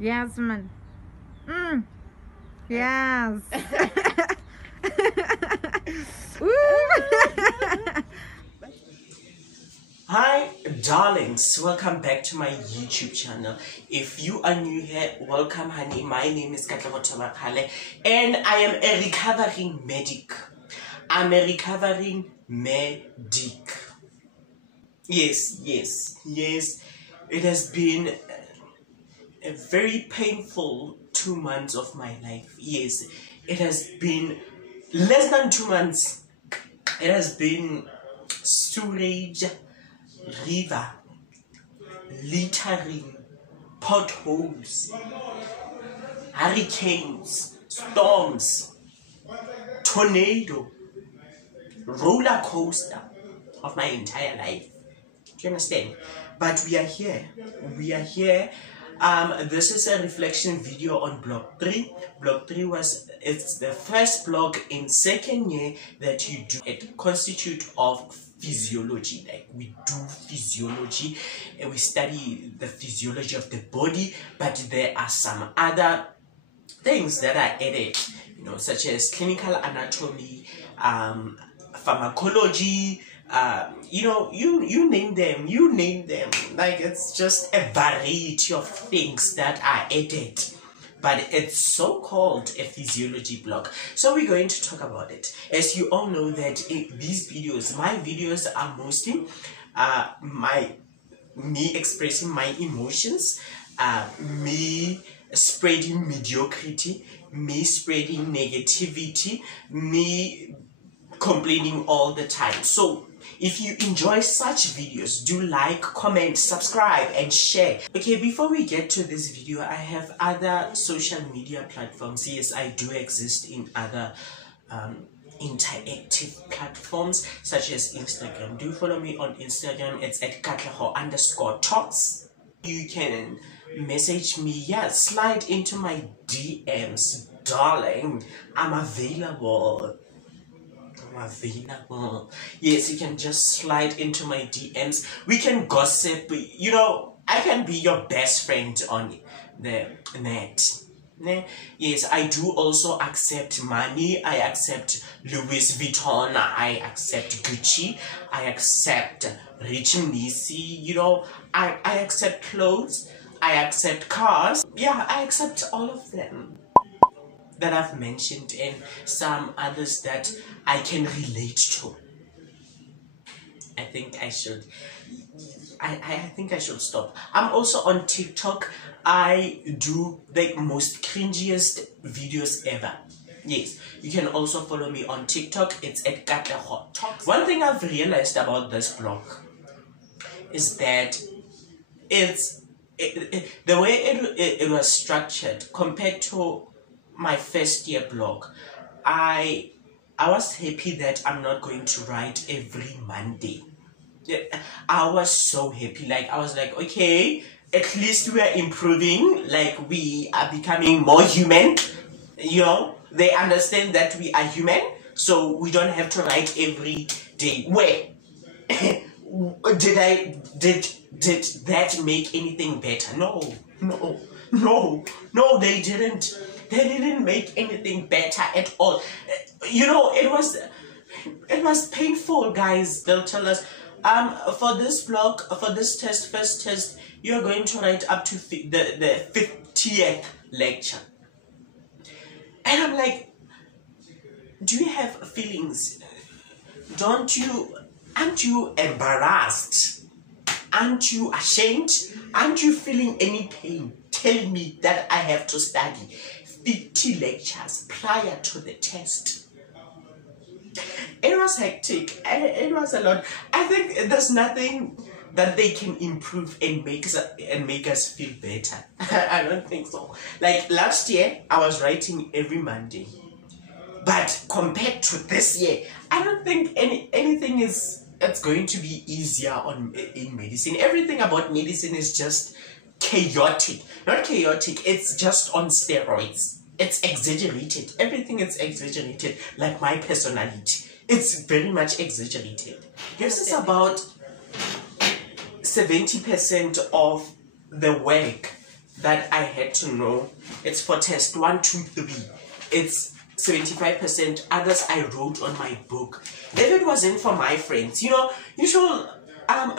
Yes, man. Yes. Hi darlings, welcome back to my YouTube channel. If you are new here, welcome honey. My name is Katlego Thobakgale and I am a recovering medic. I'm a recovering medic. Yes. It has been a very painful 2 months of my life. Yes, it has been less than 2 months. It has been storage, river, littering, potholes, hurricanes, storms, tornado, roller coaster of my entire life. Do you understand? But we are here. This is a reflection video on block 3. Block 3 it's the first block in second year that you do. It constitutes of physiology. Like we do physiology and we study the physiology of the body, but there are some other things that are added, such as clinical anatomy, pharmacology, you name them. Like it's just a variety of things that are added, but it's so called a physiology block. So we're going to talk about it. As you all know that these videos, my videos are mostly me expressing my emotions, me spreading mediocrity, me spreading negativity, me complaining all the time. So if you enjoy such videos, do like, comment, subscribe and share. Okay, before we get to this video, I have other social media platforms. Yes, I do exist in other interactive platforms such as Instagram. Do follow me on Instagram. It's at Katlego Talks. You can message me. Yeah, slide into my DMs, darling. I'm available. Yes, you can just slide into my DMs. We can gossip. I can be your best friend on the net. Yes, I do also accept money. I accept Louis Vuitton. I accept Gucci. I accept Rich Missy. I accept clothes. I accept cars. Yeah, I accept all of them that I've mentioned and some others that I can relate to. I think I should stop. I'm also on TikTok. I do the most cringiest videos ever. Yes, you can also follow me on TikTok. It's at Katlego Talks. One thing I've realized about this blog is that the way it was structured compared to my first year blog. I was happy that I'm not going to write every Monday. I was so happy. Like I was like, okay, at least we are improving. Like we are becoming more human. They understand that we are human, so we don't have to write every day. Where did that make anything better? No, they didn't. They didn't make anything better at all. It was painful, guys. They'll tell us, for this block, for this first test, you're going to write up to the 50th lecture. And I'm like, do you have feelings? Aren't you embarrassed? Aren't you ashamed? Aren't you feeling any pain? Tell me that I have to study 50 lectures prior to the test. It was hectic. It was a lot. I think there's nothing that they can improve and make us feel better. I don't think so. Like last year, I was writing every Monday, but compared to this year, I don't think anything it's going to be easier in medicine. Everything about medicine is just chaotic. Not chaotic, it's just on steroids. It's exaggerated. Everything is exaggerated. Like my personality, it's very much exaggerated. This is about 70% of the work that I had to know. It's for test 1, 2, 3. It's 75%. Others I wrote on my book. If it wasn't for my friends, you know, you should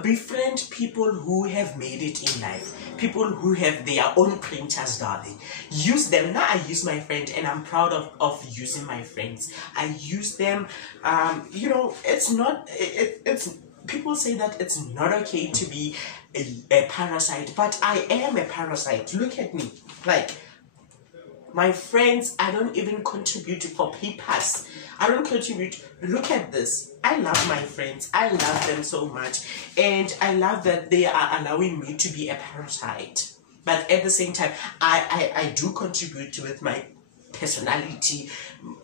befriend people who have made it in life. People who have their own printers, darling. Use them. Now I use my friend, and I'm proud of using my friends. I use them. You know, it's not. It's people say that it's not okay to be a parasite, but I am a parasite. Look at me, like. My friends, I don't even contribute for papers. I don't contribute. Look at this. I love my friends. I love them so much. And I love that they are allowing me to be a parasite. But at the same time, I do contribute with my personality.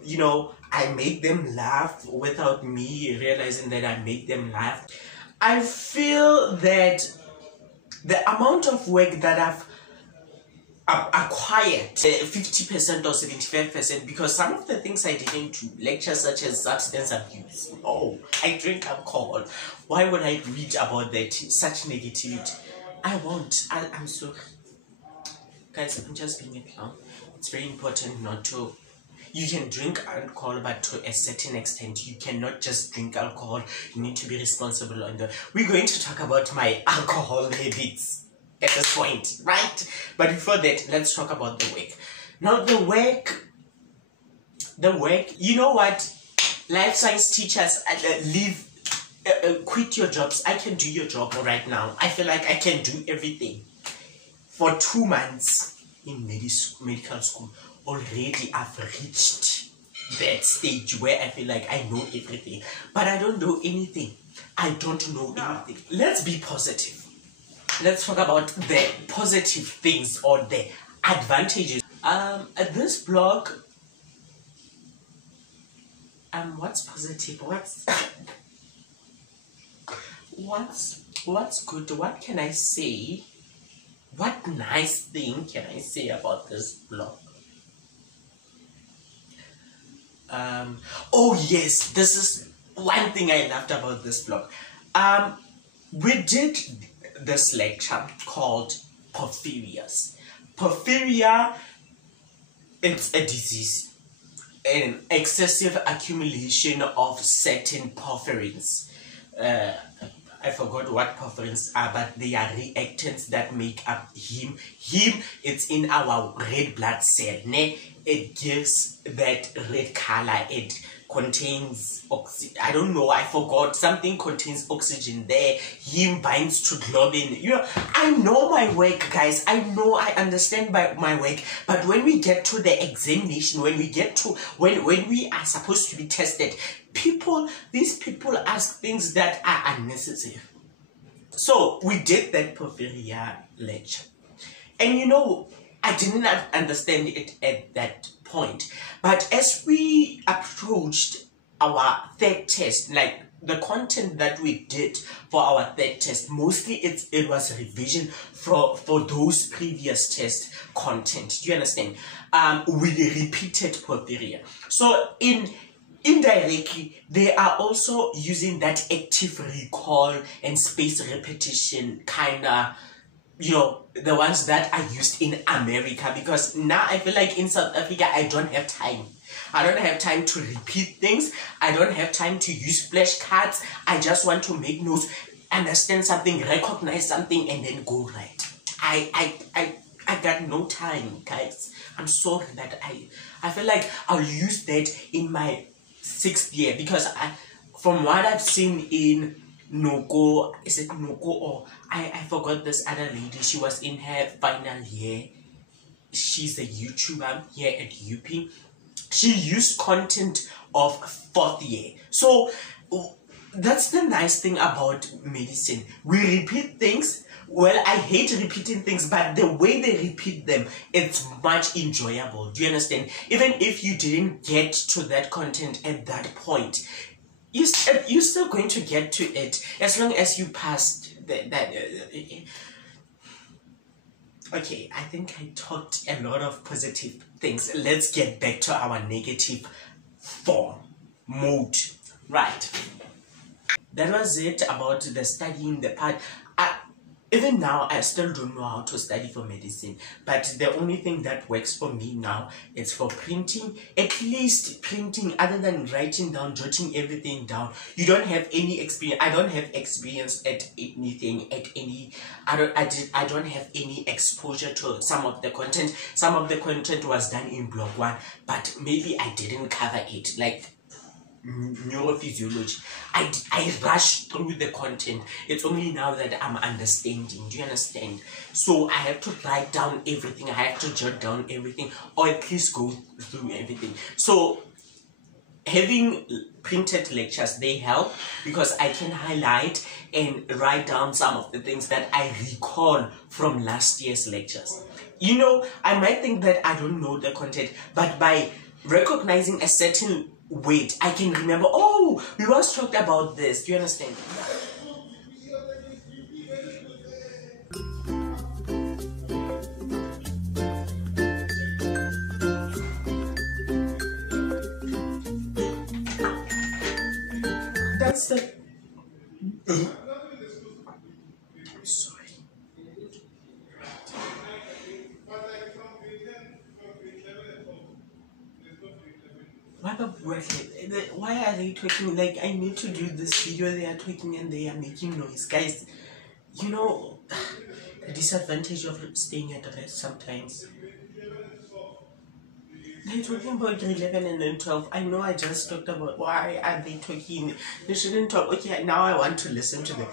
You know, I make them laugh without me realizing that I make them laugh. I feel that the amount of work that I've acquired 50% or 75%, because some of the things I didn't do, lectures such as substance abuse. Oh, I drink alcohol. Why would I read about that? Such negativity. I won't. I'm sorry. Guys, I'm just being a clown. It's very important not to. You can drink alcohol, but to a certain extent. You cannot just drink alcohol. You need to be responsible on the. We're going to talk about my alcohol habits at this point, right? But before that, let's talk about the work. Now, the work, you know what? Life science teachers quit your jobs. I can do your job right now. I feel like I can do everything. For 2 months in medical school, already I've reached that stage where I feel like I know everything, but I don't know anything. I don't know anything. Let's be positive. Let's talk about the positive things or the advantages. This blog, what's positive? What's good? What can I say? What nice thing can I say about this blog? Oh yes, this is one thing I loved about this blog. We did this lecture called PORPHYRIAS. Porphyria, it's a disease, an excessive accumulation of certain porphyrins. I forgot what porphyrins are, but they are reactants that make up heme. Heme, it's in our red blood cell. It gives that red color. It contains oxygen. I don't know, I forgot. Something contains oxygen there. Heme binds to globin. You know, I know my work, guys. I know, I understand my work. But when we get to the examination, when we get to when we are supposed to be tested, these people ask things that are unnecessary. So we did that porphyria lecture, and you know, I didn't understand it at that point. But as we approached our third test, like the content that we did for our third test, mostly it was revision for those previous test content. Do you understand? With repeated porphyria. So indirectly, they are also using that active recall and space repetition kind of, you know, the ones that are used in America, because now I feel like in South Africa, I don't have time. I don't have time to repeat things. I don't have time to use flashcards. I just want to make notes, understand something, recognize something, and then go right. I got no time, guys. I'm sorry that I feel like I'll use that in my 6th year, because from what I've seen in Noko, is it Noko, or I forgot this other lady. She was in her final year. She's a YouTuber here at UP. She used content of 4th year. So that's the nice thing about medicine. We repeat things. Well, I hate repeating things, but the way they repeat them, it's much enjoyable. Do you understand? Even if you didn't get to that content at that point, you're still going to get to it as long as you passed that. Okay, I think I talked a lot of positive things. Let's get back to our negative form mode. Right. That was it about the studying the part. even now, I still don't know how to study for medicine. But the only thing that works for me now is for printing. At least printing, other than writing down, jotting everything down. You don't have any experience. I don't have experience at anything, at any. I don't have any exposure to some of the content. Some of the content was done in Block 1, but maybe I didn't cover it. Like neurophysiology, I rushed through the content. It's only now that I'm understanding. Do you understand? So I have to write down everything. I have to jot down everything, or at least go through everything. So having printed lectures, they help because I can highlight and write down some of the things that I recall from last year's lectures. You know, I might think that I don't know the content, but by recognizing a certain wait, I can remember, oh, we once talked about this. Do you understand? That's the... Sorry. Why are they talking? Like, I need to do this video, they are talking and they are making noise. Guys, you know, the disadvantage of staying at rest sometimes. They're talking about grade 11 and then 12. I know I just talked about why are they talking. They shouldn't talk. Okay, now I want to listen to them.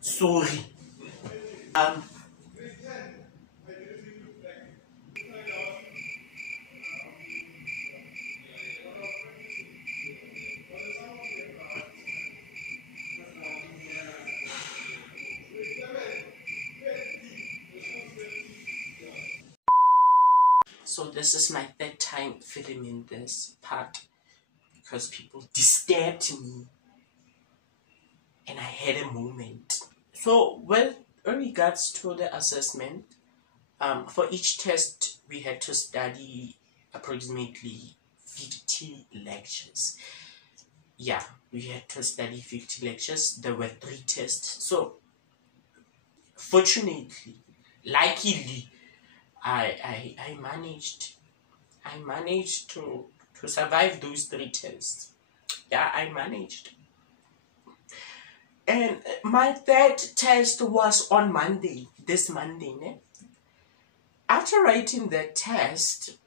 Sorry. So this is my third time filming this part because people disturbed me and I had a moment. So, well, in regards to the assessment, for each test we had to study approximately 50 lectures. Yeah, we had to study 50 lectures. There were 3 tests. So, fortunately, luckily, I managed to survive those 3 tests. Yeah, I managed. And my third test was on Monday, this Monday. Ne? After writing the test,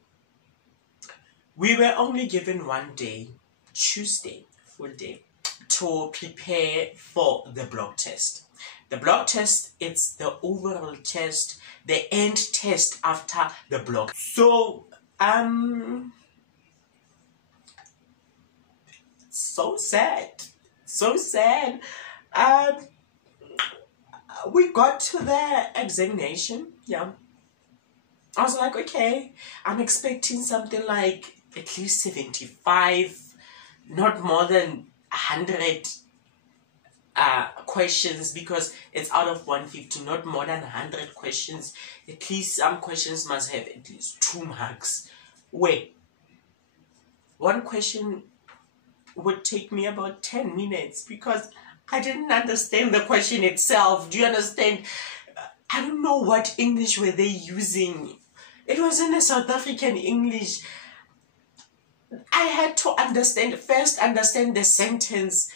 we were only given one day, Tuesday, full day, to prepare for the block test. The block test, it's the overall test, the end test after the block. So, so sad. We got to the examination, yeah. I was like, okay, I'm expecting something like at least 75, not more than 100 questions, because it's out of 150, not more than 100 questions. At least some questions must have at least 2 marks. Wait, one question would take me about 10 minutes because I didn't understand the question itself. Do you understand? I don't know what English were they using. It was in a South African English. I had to understand the sentence.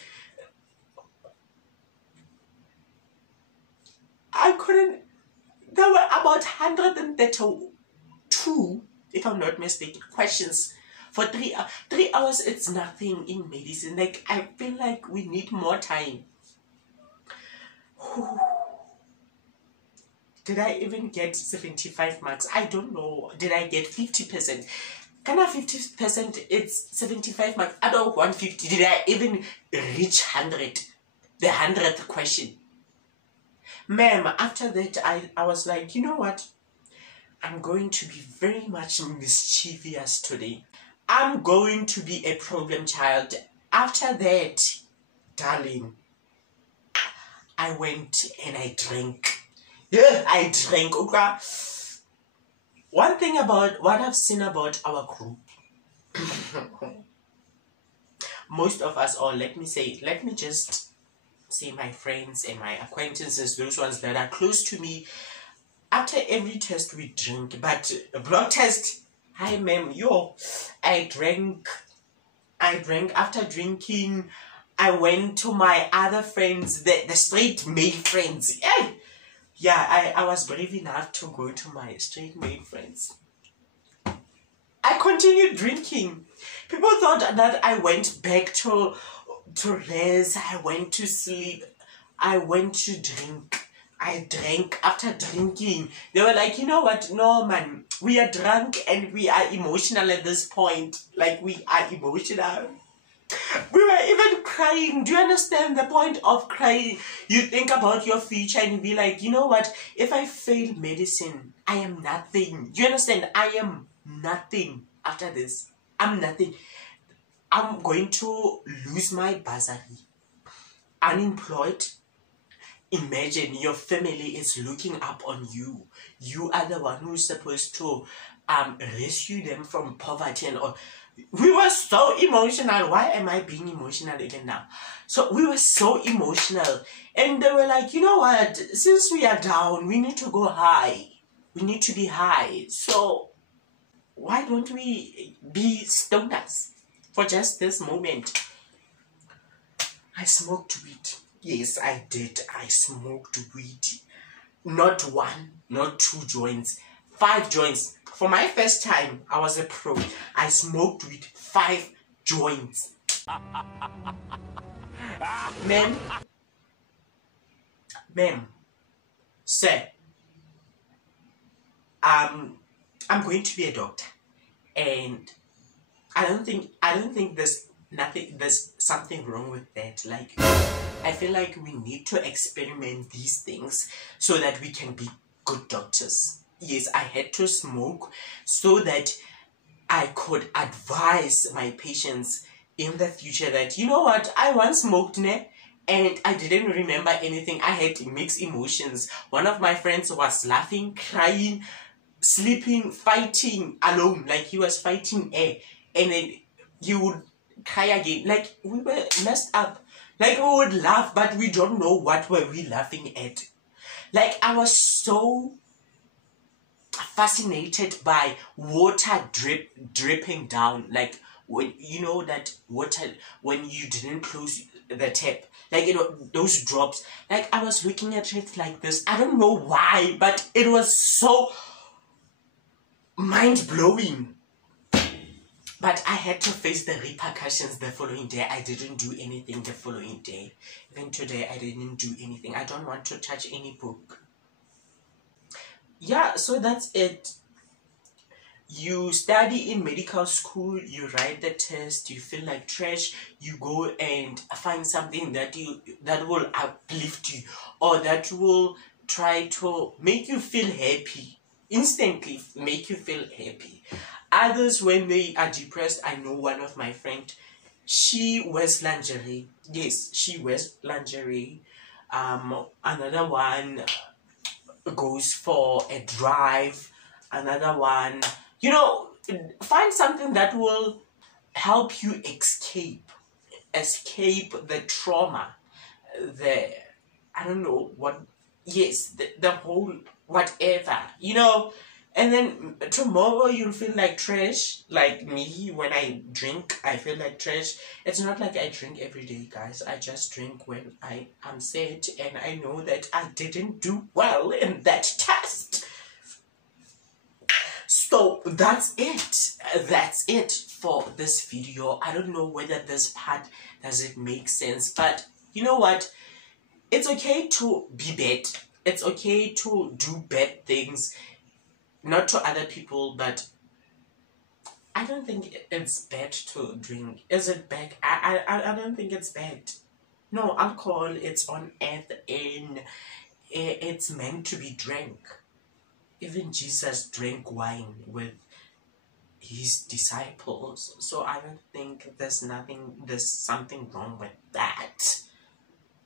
I couldn't. There were about 132, if I'm not mistaken, questions. For 3 hours, 3 hours, it's nothing in medicine. Like, I feel like we need more time. Did I even get 75 marks? I don't know. Did I get 50%? Can I 50%? It's 75 marks. Out of 150, did I even reach 100? The 100th question. Ma'am, after that, I was like, you know what? I'm going to be very much mischievous today. I'm going to be a problem child. After that, darling, I went and I drank. Yeah, I drank. Okay. One thing about what I've seen about our group, most of us, or let me just say my friends and my acquaintances, those ones that are close to me, after every test we drink. But a blood test, hi ma'am, I drank. After drinking, I went to my other friends, the straight male friends. Yeah, I was brave enough to go to my straight male friends. I continued drinking. People thought that I went back to rest. I went to sleep. I went to drink. I drank. After drinking, they were like, you know what? No, man. We are drunk and we are emotional at this point. Like, we are emotional. We were even crying. Do you understand the point of crying? You think about your future and you be like, you know what? If I fail medicine, I am nothing. You understand? I am nothing after this. I'm nothing. I'm going to lose my bursary. Unemployed. Imagine your family is looking up on you. You are the one who's supposed to rescue them from poverty and all. We were so emotional. Why am I being emotional again now? So we were so emotional. And they were like, you know what? Since we are down, we need to go high. We need to be high. So why don't we be stoners for just this moment? I smoked weed. Yes, I did. I smoked weed. Not one, not 2 joints, 5 joints. For my first time, I was a pro. I smoked weed 5 joints. Ma'am, sir, I'm going to be a doctor, and I don't think there's something wrong with that. Like, I feel like we need to experiment these things so that we can be good doctors. Yes, I had to smoke so that I could advise my patients in the future that, you know what, I once smoked, and I didn't remember anything. I had mixed emotions. One of my friends was laughing, crying, sleeping, fighting alone, like he was fighting air, and then he would cry again. Like, we were messed up. Like, we would laugh, but we don't know what were we laughing at. Like, I was so fascinated by water dripping down. Like, when you know that water, when you didn't close the tap, like, you know, those drops. Like, I was looking at it like this. I don't know why, but it was so mind-blowing. But I had to face the repercussions the following day. I didn't do anything the following day. Even today, I didn't do anything. I don't want to touch any book. Yeah, so that's it. You study in medical school, you write the test, you feel like trash, you go and find something that will uplift you, or that will try to make you feel happy, instantly make you feel happy. Others, when they are depressed, I know one of my friends, she wears lingerie. Yes, she wears lingerie. Another one goes for a drive. Another one, you know, find something that will help you escape the trauma, I don't know what, yes, the whole whatever, you know. And then tomorrow you'll feel like trash. Like me, when I drink, I feel like trash. It's not like I drink every day, guys. I just drink when I am sad and I know that I didn't do well in that test. So that's it. That's it for this video. I don't know whether this part doesn't make sense, but you know what? It's okay to be bad. It's okay to do bad things. Not to other people, but I don't think it's bad to drink. Is it bad? I don't think it's bad. No, alcohol, it's on earth and it's meant to be drank. Even Jesus drank wine with his disciples. So I don't think there's something wrong with that.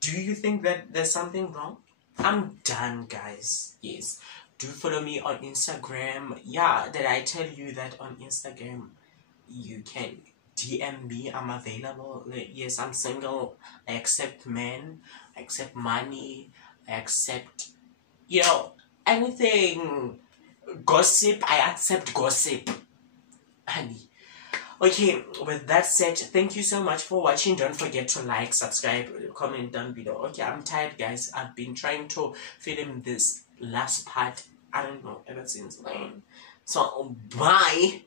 Do you think that there's something wrong? I'm done, guys. Yes. Do follow me on Instagram. Yeah, did I tell you that on Instagram you can DM me, I'm available. Like, yes, I'm single. I accept men. I accept money. I accept, you know, anything. Gossip. I accept gossip. Honey. Okay, with that said, thank you so much for watching. Don't forget to like, subscribe, comment down below. Okay, I'm tired, guys. I've been trying to film this last part, I don't know, ever since 9. So, bye!